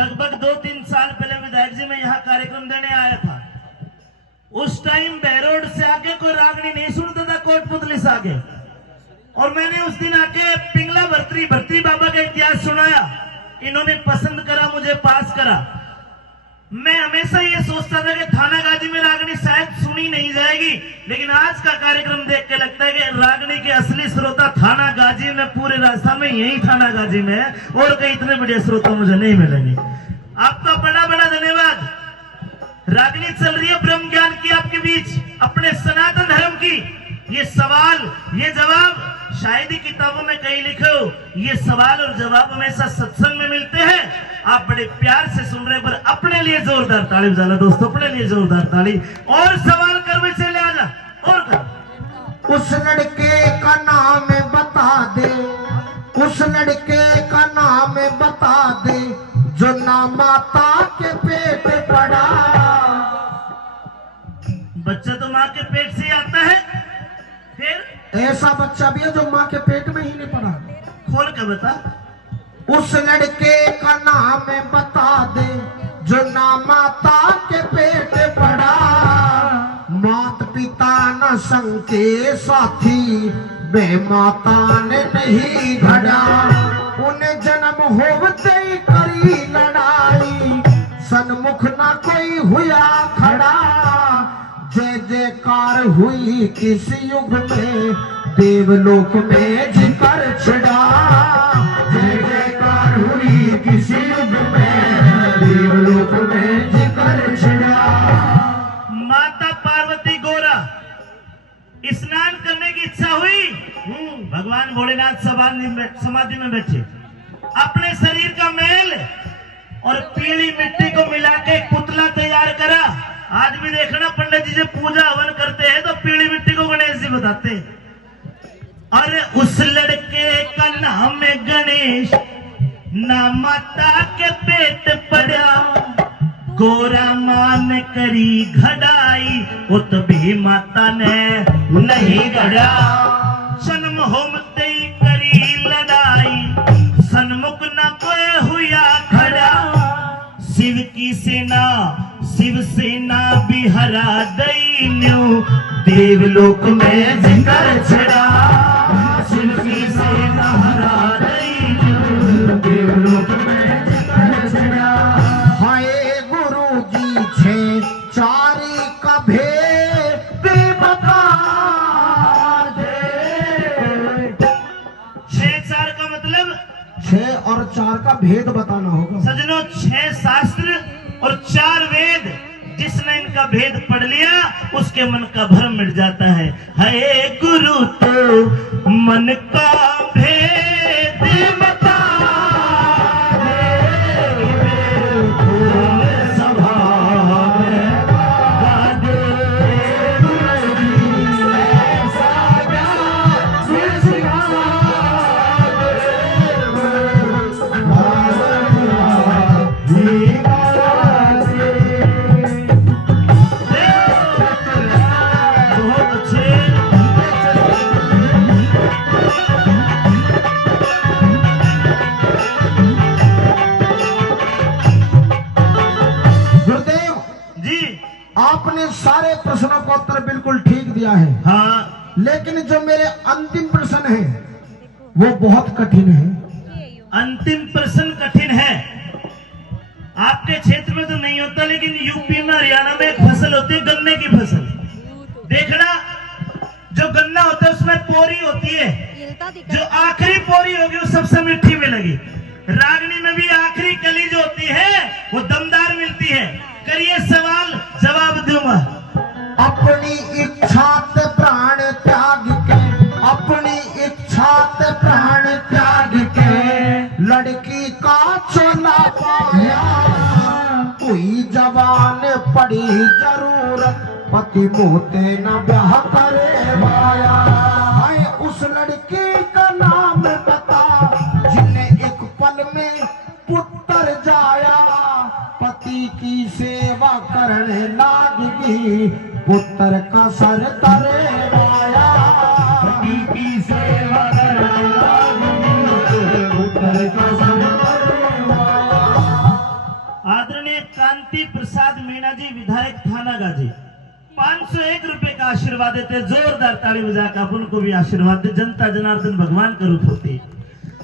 लगभग 2-3 साल पहले विधायक जी मैं यहाँ कार्यक्रम देने आया था। उस टाइम बहरोड से आगे कोई रागनी नहीं सुनता था, कोटपुतली से आगे। और मैंने उस दिन आके पिंगला भर्तरी बाबा का इतिहास सुनाया। इन्होंने पसंद करा, मुझे पास करा। मैं हमेशा ये सोचता था कि थाना गाजी में रागनी शायद सुनी नहीं जाएगी, लेकिन आज का कार्यक्रम देख के लगता है कि रागनी के असली श्रोता थाना गाजी में, पूरे राजस्थान में यही थाना गाजी में है, और कहीं इतने बढ़िया श्रोता मुझे नहीं मिलेंगे। आपका बड़ा बड़ा धन्यवाद। रागनी चल रही है ब्रह्म ज्ञान की आपके बीच, अपने सनातन धर्म की। ये सवाल ये जवाब शायद ही किताबों में कहीं लिखे हो। ये सवाल और जवाब हमेशा सत्संग में मिलते हैं। आप बड़े प्यार से सुन रहे हैं, पर अपने लिए जोरदार ताली बजा लो दोस्तों, अपने लिए जोरदार ताली। और सवाल कर वैसे ले आजा और कर। उस लड़के का नाम बता दे, उस लड़के का नाम बता दे, जो ना माता के पेट पड़ा। बच्चा तो माँ के पेट से आता है, फिर ऐसा बच्चा भी है जो माँ के पेट में ही नहीं पड़ा। खोल के बता। उस लड़के का नाम बता दे, जो ना माता के पेट पड़ा। मात पिता न संग के साथी, बे माता ने नहीं घड़ा। उन्हें जन्म होते ही करी लड़ाई, सन्मुख ना कोई हुआ खड़ा। जय जयकार हुई किस युग में, देवलोक में जिकर छिड़ा। जय जयकार हुई किस युग में, देवलोक में जिकर छिड़ा। माता पार्वती गोरा स्नान करने की इच्छा हुई। भगवान भोलेनाथ समाधि में बैठे, अपने शरीर का मेल और पीली मिट्टी को मिला के एक पुतला तैयार करा। आज भी देखना पंडित जी जब पूजा हवन करते हैं तो पीली मिट्टी को गणेश जी बताते हैं। और उस लड़के का नाम है गणेश, ना माता के पेट पड़ा। गोरा मां ने करी घड़ाई, वो तभी माता ने नहीं घड़ा। जन्म होते ही करी लड़ाई, सन्मुख न कोई हुआ खड़ा। शिव की सेना शिव सेना भी हरा दैन्यो, देवलोक में जिकर छिड़ा। शिव की सेना हरा दैन्यो, देवलोक में जिकर छिड़ा। हाय गुरु जी छे चारी का भेद बता दे। 6-4 का मतलब 6 और 4 का भेद बताना होगा सजनों। 6 शास्त्र और 4 वेद, जिसने इनका भेद पढ़ लिया उसके मन का भ्रम मिट जाता है। हे गुरु तो मन का भेद बता दे, सभा में गा दे। आपने सारे प्रश्नों का उत्तर बिल्कुल ठीक दिया है। हाँ, लेकिन जो मेरे अंतिम प्रश्न है वो बहुत कठिन है। अंतिम प्रश्न कठिन है। आपके क्षेत्र में तो नहीं होता, लेकिन यूपी में हरियाणा में एक फसल होती है, गन्ने की फसल। देखना, जो गन्ना होता है उसमें पोरी होती है, जो आखिरी पोरी होगी वो सबसे मीठी मिलेगी। रागनी में भी आखिरी कली जो होती है वो दमदार मिलती है। करिए सवाल, जवाब दूंगा। अपनी इच्छा ते प्राण त्याग के, अपनी इच्छा ते प्राण त्याग के, लड़की का चोला पाया। कोई जवान पड़ी जरूरत, पति मोते न ब्याह करे माया। हाय उस लड़की का नाम बता, जिन्हें एक पल में पुत्र जाया। पति की सेवा करने लागी, पुत्र का सर तरे माया। पति की सेवा करने लागी, पुत्र का सर तरे माया। आदरणीय कांति प्रसाद मीणा जी, विधायक थाना गाजी, 501 रुपए का आशीर्वाद देते। जोरदार ताली बजाकर आप उनको भी आशीर्वाद दे। जनता जनार्दन भगवान का रूप होती।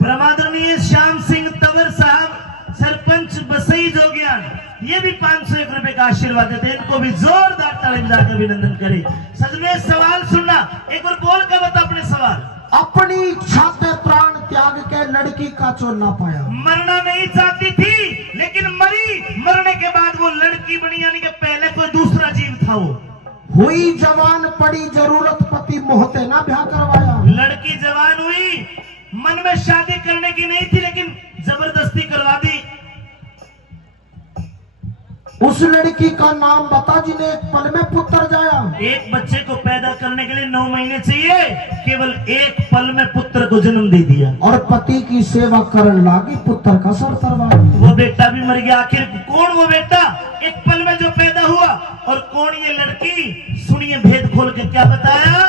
परमादरणीय श्याम सिंह तंवर साहब, सरपंच बसई जोगियान, ये भी 501 रुपए का आशीर्वाद देते। इनको भी जोरदार ताली बजाकर अभिनंदन करें। सजने सवाल सुनना, एक बार बोल कर बता अपने सवाल। अपनी इच्छा से प्राण त्याग के लड़की का चुनना पाया। मरना नहीं चाहती थी, लेकिन मरी। मरने के बाद वो लड़की बनी, यानी कि पहले कोई दूसरा जीव था वो। हुई जवान पड़ी जरूरत, पति मोहते ना ब्याह करवाया। लड़की जवान हुई, मन में शादी करने की नहीं थी, लेकिन जबरदस्ती करवा दी। उस लड़की का नाम बता जिन्हें एक पल में पुत्र जाया। एक बच्चे को पैदा करने के लिए 9 महीने चाहिए, केवल एक पल में पुत्र को जन्म दे दिया। और पति की सेवा करने लागी, पुत्र का सर तरवा। वो बेटा भी मर गया। आखिर कौन वो बेटा एक पल में जो पैदा हुआ, और कौन ये लड़की? सुनिए भेद खोल के क्या बताया।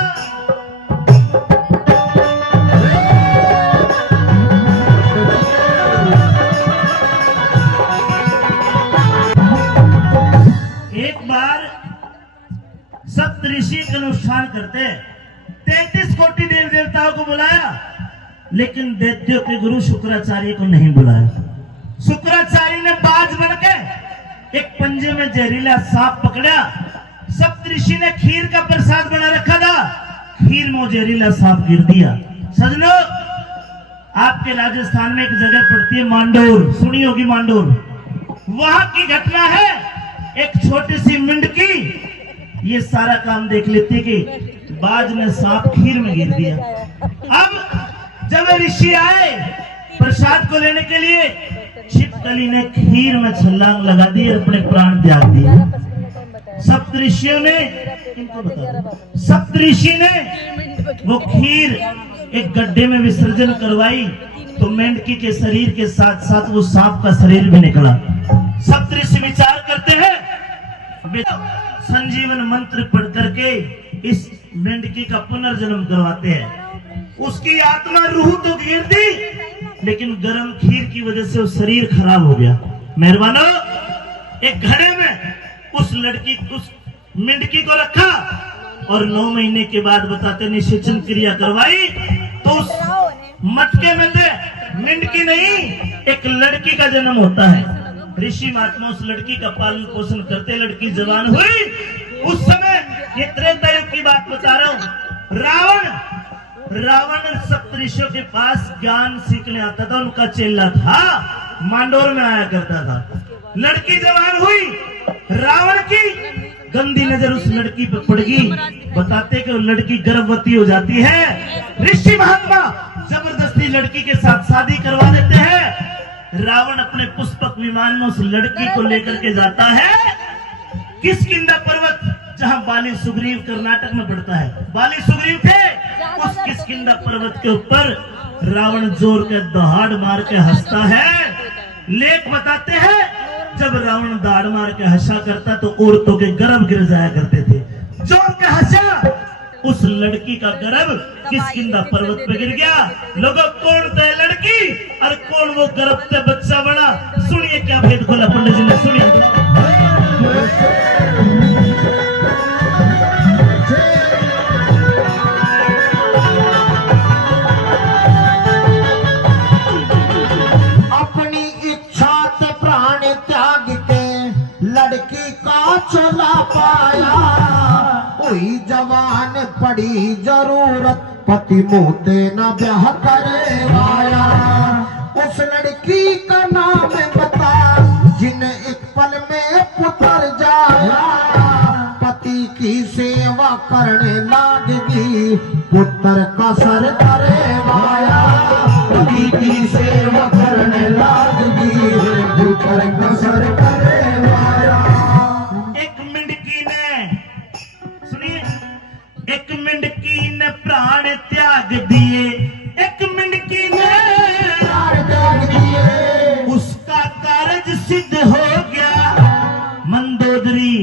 एक बार सप्तऋषि का अनुष्ठान करते, 33 कोटि देव देवताओं को बुलाया, लेकिन दैत्यों के गुरु शुक्राचार्य को नहीं बुलाया। शुक्राचार्य ने बाज बनके एक पंजे में जहरीला सांप पकड़ा। सप्तऋषि ने खीर का प्रसाद बना रखा था, खीर में जहरीला सांप गिर दिया। सजनों, आपके राजस्थान में एक जगह पड़ती है मांडोर, सुनी होगी मांडोर। वहां की घटना है। एक छोटी सी मिंडकी ये सारा काम देख लेती कि बाज ने सांप खीर में गिर दिया। अब जब ऋषि आए प्रसाद को लेने के लिए, छिपकली ने खीर में छलांग लगा दी और अपने प्राण त्याग दिए। सप्तऋषियों ने वो खीर एक गड्ढे में विसर्जन करवाई, तो मेंढकी के शरीर के साथ साथ वो सांप का शरीर भी निकला। सप्तऋषि विचार करते हैं, संजीवन मंत्र पढ़ करके इस मेंढकी का पुनर्जन्म करवाते हैं। उसकी आत्मा रूह तो गिर दी, लेकिन गर्म खीर की वजह से वो शरीर खराब हो गया। मेहरबानो, एक घड़े में उस मेंढकी को रखा, और 9 महीने के बाद बताते निषेचन क्रिया करवाई, तो उस मटके में से मेंढकी नहीं, एक लड़की का जन्म होता है। ऋषि महात्मा उस लड़की का पालन पोषण करते, लड़की जवान हुई। उस समय, ये त्रेता युग की बात बता रहा हूं, रावण सप्तऋषियों के पास ज्ञान सीखने आता था, उनका चेला था, मांडोर में आया करता था। लड़की जवान हुई, रावण की गंदी नजर उस लड़की पर पड़ गई। बताते कि वो लड़की गर्भवती हो जाती है। ऋषि महात्मा जबरदस्ती लड़की के साथ शादी करवा देते हैं। रावण अपने पुष्पक विमान में उस लड़की को लेकर के जाता है किष्किंधा पर्वत, जहां बाली सुग्रीव कर्नाटक में पड़ता है। बाली सुग्रीव थे उस किष्किंधा पर्वत के ऊपर। रावण जोर के दहाड़ मार के हंसता है। लेख बताते हैं, जब रावण दाढ़ मार के हंसा करता तो औरतों के गर्भ गिर जाया करते थे। जोर के हंसा, उस लड़की का गर्भ किष्किंधा पर्वत पे गिर गया। लोगों, कौन था लड़की और कौन वो गर्भ से बच्चा बना? सुनिए क्या भेद खोला पंडित जी ने, सुनिए। अपनी इच्छा से प्राण त्याग के लड़की का चला पाया। हुई जवान पड़ी जरूरत, पति मोते न ब्याह करे वाया। उस लड़की का नाम बता जिन्हें एक पल में पुत्र जाया। पति की सेवा करने लागी, पुत्र का सर करे वाया। पति की सेवा करने लागी, पुत्र का सर करे वाया। एक मिंडकी ने प्राण त्याग दिए, एक मिंडकी ने प्राण त्याग दिए। उसका कार्य सिद्ध हो गया। मंदोदरी,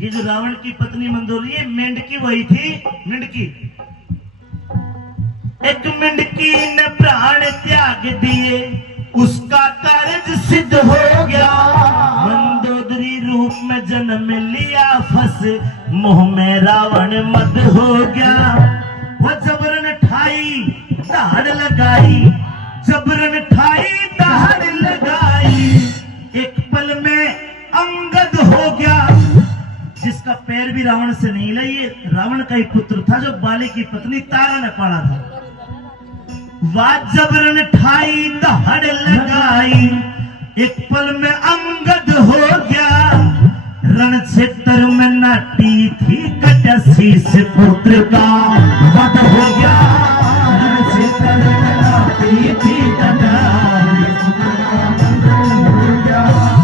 ये जो रावण की पत्नी मंदोदरी है, मेंढकी वही थी। मेंढकी, एक मेंढकी ने प्राण त्याग दिए, उसका कार्य सिद्ध हो गया। रूप में जन्म लिया, फंस मोह में रावण मद हो गया। वो जबरन ठाई दहाड़ लगाई, जबरन ठाई दहाड़ लगाई, एक पल में अंगद हो गया। जिसका पैर भी रावण से नहीं हिला, ये रावण का ही पुत्र था जो बाली की पत्नी तारा ने पाला था। वाह जबरन ठाई दहाड़ लगाई, एक पल में अंगद हो गया। रण क्षेत्र में नाटी थी कटसी से पुत्र का वध हो गया। रण क्षेत्र में नाटी थी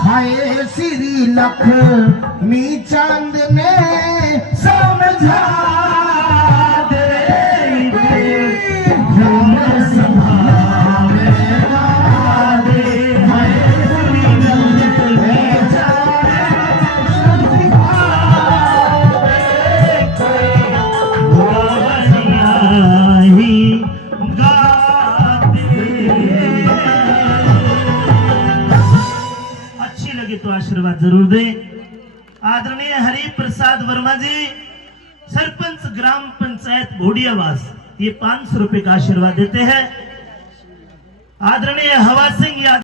हाय श्री लक्ष्मी चंद ने समझा दे, अच्छी लगी तो आशीर्वाद जरूर दे। आदरणीय हरि प्रसाद वर्मा जी, सरपंच ग्राम पंचायत भोडियावास, ये 500 रुपए का आशीर्वाद देते हैं। आदरणीय हवा सिंह यादव